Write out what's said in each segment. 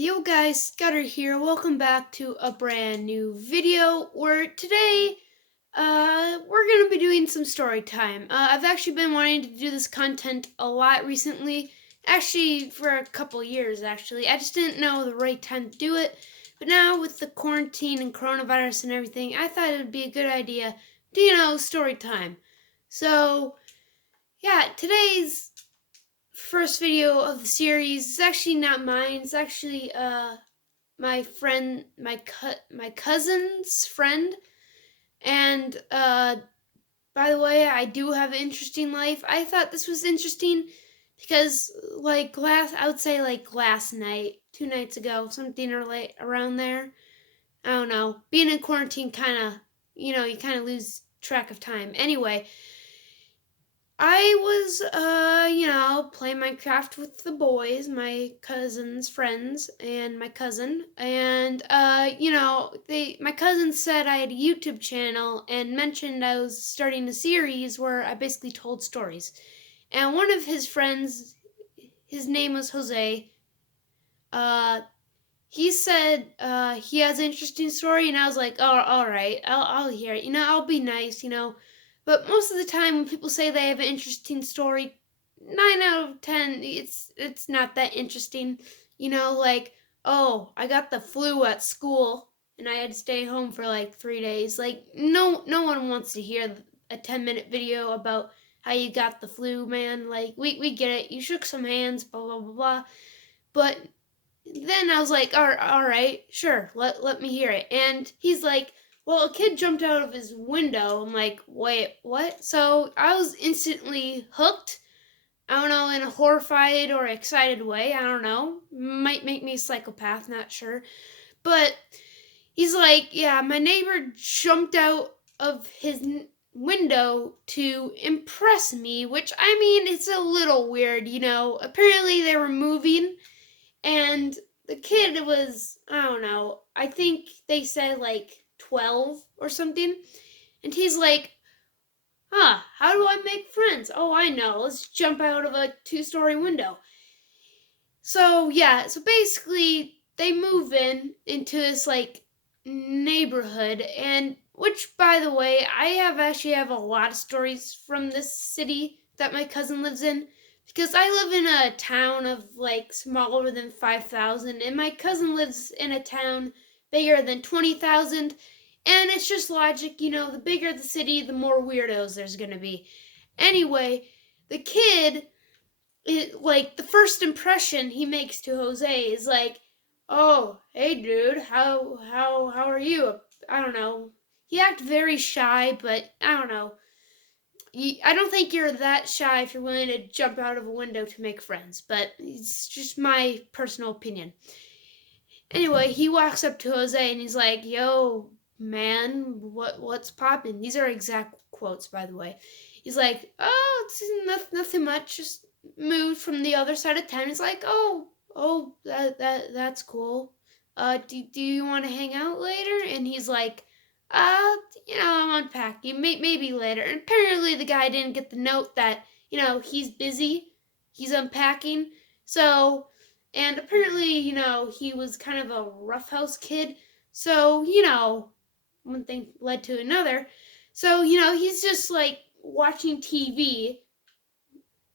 Yo guys, Scudder here. Welcome back to a brand new video where today we're going to be doing some story time. I've actually been wanting to do this content a lot recently. Actually, for a couple years actually. I just didn't know the right time to do it. But now with the quarantine and coronavirus and everything, I thought it would be a good idea to, story time. So, yeah, today's first video of the series is actually not mine. It's actually my friend, my cousin's friend, and by the way, I do have an interesting life. I thought this was interesting because, I would say last night, 2 nights ago, something around there. I don't know. Being in quarantine, you kind of lose track of time. Anyway, I was, playing Minecraft with the boys, my cousin's friends, and my cousin. And, my cousin said I had a YouTube channel and mentioned I was starting a series where I basically told stories. And one of his friends, his name was Jose, uh, he said he has an interesting story, and I was like, oh, all right, I'll hear it. I'll be nice. But most of the time, when people say they have an interesting story, 9 out of 10, it's not that interesting. Like, oh, I got the flu at school, and I had to stay home for like 3 days. Like, no one wants to hear a 10-minute video about how you got the flu, man. Like, we get it. You shook some hands, blah blah blah blah. But then I was like, all right, sure, let me hear it. And he's like, well, a kid jumped out of his window. I'm like, wait, what? So I was instantly hooked. I don't know, in a horrified or excited way. I don't know. Might make me a psychopath, not sure. But he's like, yeah, my neighbor jumped out of his window to impress me, which, I mean, it's a little weird. Apparently they were moving, and the kid was, I don't know, I think they said like 12 or something. And he's like, how do I make friends? Oh, I know. Let's jump out of a 2-story window. So, yeah, so basically they move into this like neighborhood, and which, by the way, actually have a lot of stories from this city that my cousin lives in, because I live in a town of like smaller than 5,000, and my cousin lives in a town bigger than 20,000. And it's just logic, the bigger the city, the more weirdos there's gonna be. Anyway, the kid, like, the first impression he makes to Jose is like, "Oh, hey, dude, how are you?" I don't know. He acted very shy, but I don't know. I don't think you're that shy if you're willing to jump out of a window to make friends, but it's just my personal opinion. Anyway, he walks up to Jose and he's like, "Yo, man, what's poppin'?" These are exact quotes, by the way. He's like, "Oh, it's nothing much. Just moved from the other side of town." He's like, "Oh, that's cool. Do you want to hang out later?" And he's like, I'm unpacking. Maybe later." And apparently, the guy didn't get the note that he's busy. He's unpacking. So, and apparently, he was kind of a roughhouse kid. So, one thing led to another. So, he's just like watching TV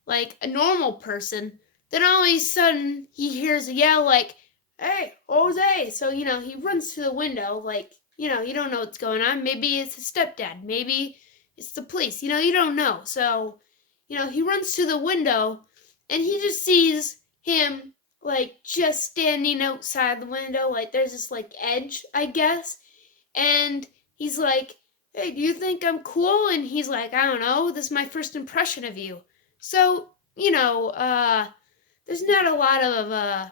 like a normal person. Then all of a sudden, he hears a yell like, "Hey, Jose!" So, he runs to the window like, you don't know what's going on. Maybe it's his stepdad. Maybe it's the police. You don't know. So, he runs to the window and he just sees him like just standing outside the window. Like there's this like edge, I guess. And he's like, "Hey, do you think I'm cool?" And he's like, "I don't know. This is my first impression of you." So, there's not a lot of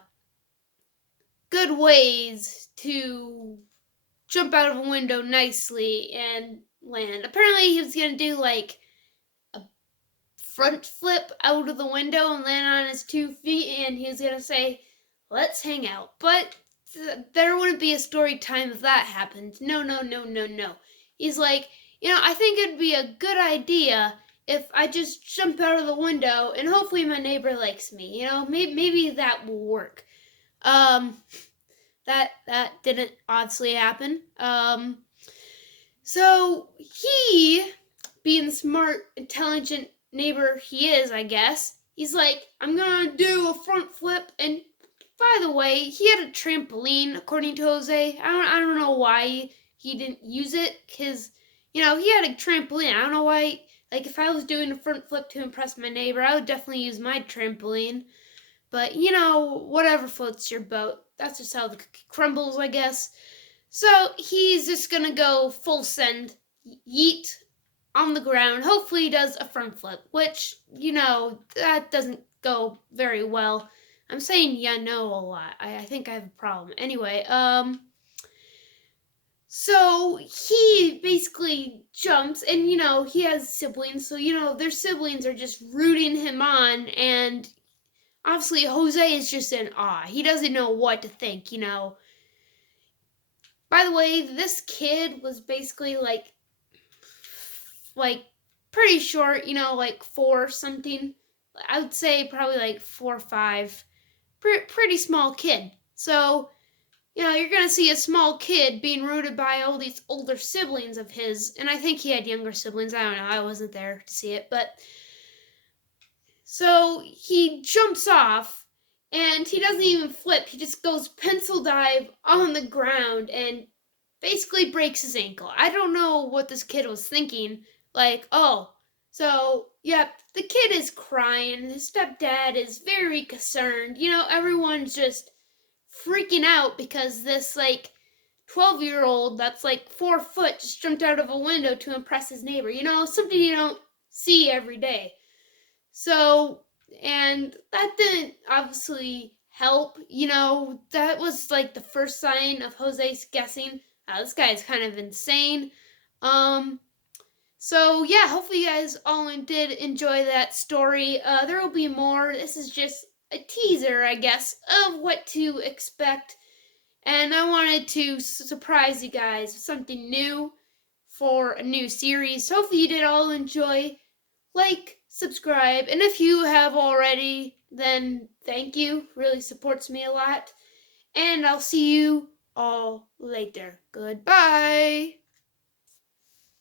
good ways to jump out of a window nicely and land. Apparently, he was gonna do like a front flip out of the window and land on his 2 feet, and he was gonna say, "Let's hang out." But there wouldn't be a story time if that happened. No, no, no, no, no. He's like, I think it'd be a good idea if I just jump out of the window and hopefully my neighbor likes me. Maybe that will work. Um, that didn't obviously happen. So he, being the smart, intelligent neighbor he is, I guess, he's like, I'm gonna do a front flip. And by the way, he had a trampoline, according to Jose. I don't know why he didn't use it, because, he had a trampoline. I don't know why. Like, if I was doing a front flip to impress my neighbor, I would definitely use my trampoline. But, whatever floats your boat. That's just how the cookie crumbles, I guess. So he's just gonna go full send, yeet on the ground. Hopefully he does a front flip, which, that doesn't go very well. I'm saying no a lot. I think I have a problem. Anyway, so he basically jumps, and he has siblings, so their siblings are just rooting him on, and obviously Jose is just in awe. He doesn't know what to think. By the way, this kid was basically like pretty short, like 4 something. I would say probably like 4 or 5. Pretty small kid. So, you're going to see a small kid being rooted by all these older siblings of his. And I think he had younger siblings. I don't know. I wasn't there to see it. But so he jumps off, and he doesn't even flip. He just goes pencil dive on the ground and basically breaks his ankle. I don't know what this kid was thinking. Like, oh, so, yep, the kid is crying. His stepdad is very concerned. Everyone's just freaking out because this, 12-year-old that's, 4 foot just jumped out of a window to impress his neighbor. Something you don't see every day. So, and that didn't obviously help. That was, the first sign of Jose's guessing, this guy is kind of insane. So yeah, hopefully you guys all did enjoy that story. There will be more. This is just a teaser, I guess, of what to expect. And I wanted to surprise you guys with something new for a new series. Hopefully you did all enjoy. Like, subscribe, and if you have already, then thank you. Really supports me a lot. And I'll see you all later. Goodbye.